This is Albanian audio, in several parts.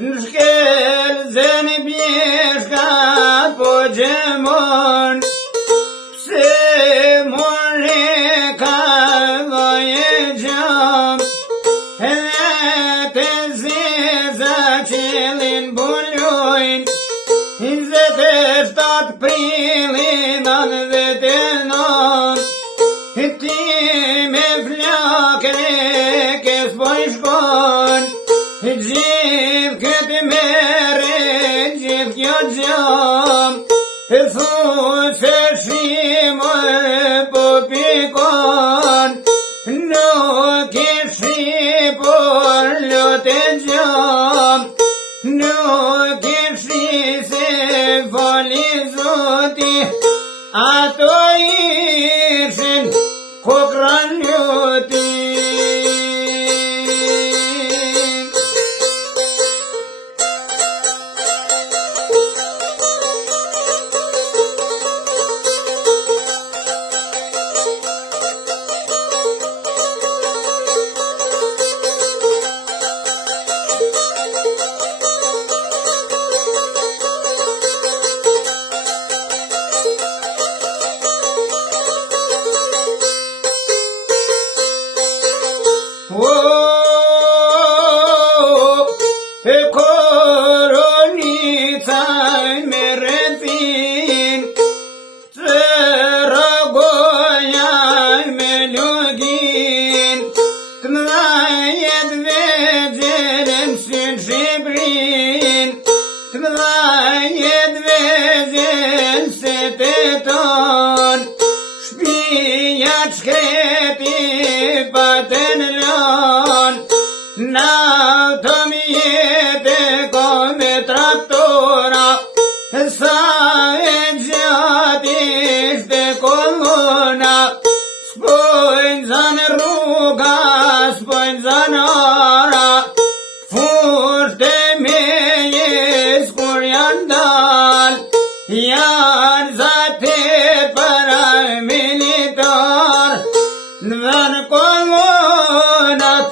Në shkel zeni bjeshka po gjemon, pse more ka vaje gjam, edhe të zeza qelin bullojn, 27 prilin anë dhe të non, ti me flakre kes poj shkon, gjithë këtë mere, gjithë kjo gjam, thunë se shimoj po pikon, nuk i shqipor lote gjam, nuk i shqi se fali zoti, ato ishin kokran ljuti. Koronica me rëtin, të rogoja me lugin, të mdajet vegjerem si Shqiprin, të mdajet vegjer se të ton, shpija shkreti paten lon, Nautëm jetë ko me traktora, sa e gjatë ishte kolona, s'pojnë zanë rruga, s'pojnë zanë ara, fushte me jes kur janë dal, janë zate para militar, në dhanë kolonat,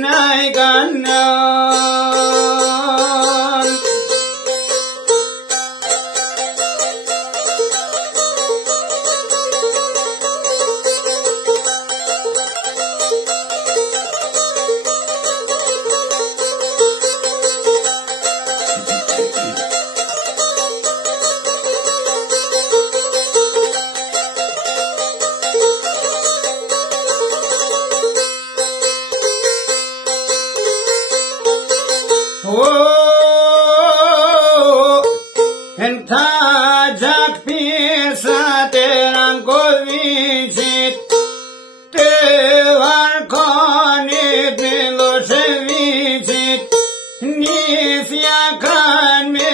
Nai ganan Enta gjak pirsat e Rankovicit, të Varkonit Miloševićit, nisja kan me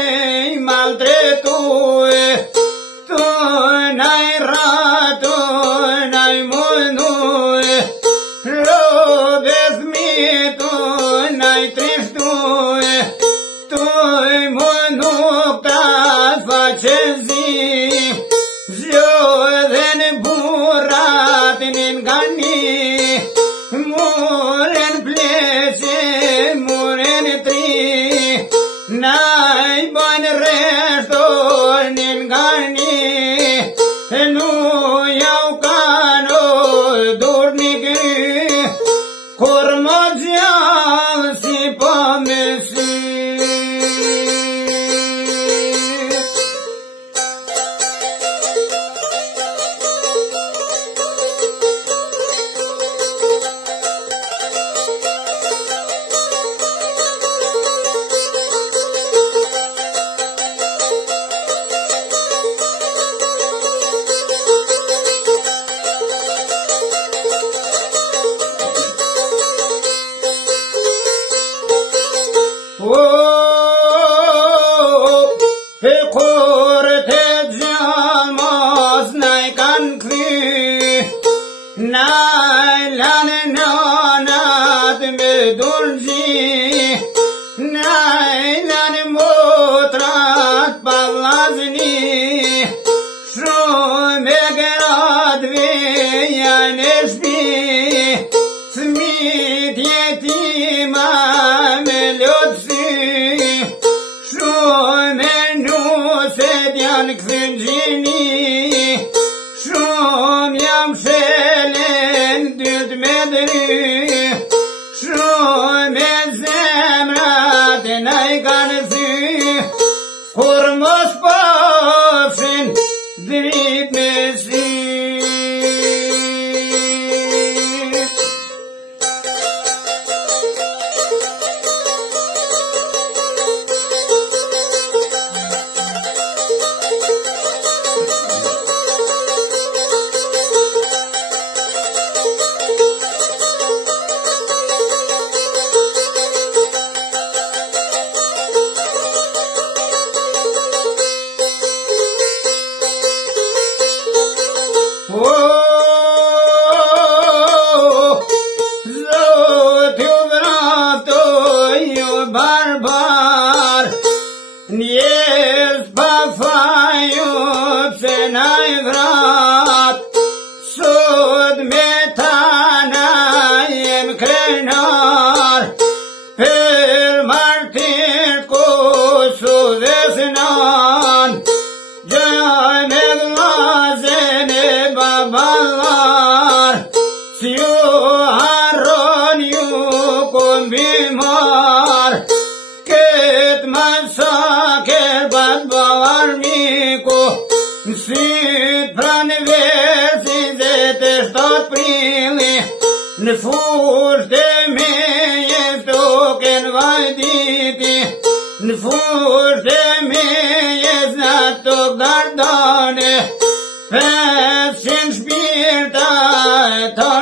I maltretue, tu naj ratu naj munue, robes mitu naj trishtue, tu munuk ta facezi, zjodhen buratin nga një, muren pleqe, muren tri, naj bën reshton nga një, nu jau kano dur një gry, kur mo gjallë si po me sy. Kur të gjallëmos naj kanë kry, naj lanë nonat me dulgji, naj lanë motrat pa vlazni, shumë e gradve janë e shpi, shelin dyt me dry, shumë zemrat e na I kanë thy, kur mos pafshin drit me sy. Barbar, njerëz pa faju pse na I vrat, sot me tana jem krenar, për martir Kosovës nan, gjaj me glazen e babalar, si ju harron ju kombimar, masaker bat bavarmiko, nësit pran verësit e 7 prili, në fusht e mejes token vajditi, në fusht e mejes në tok dardane, 500 shpirta e ta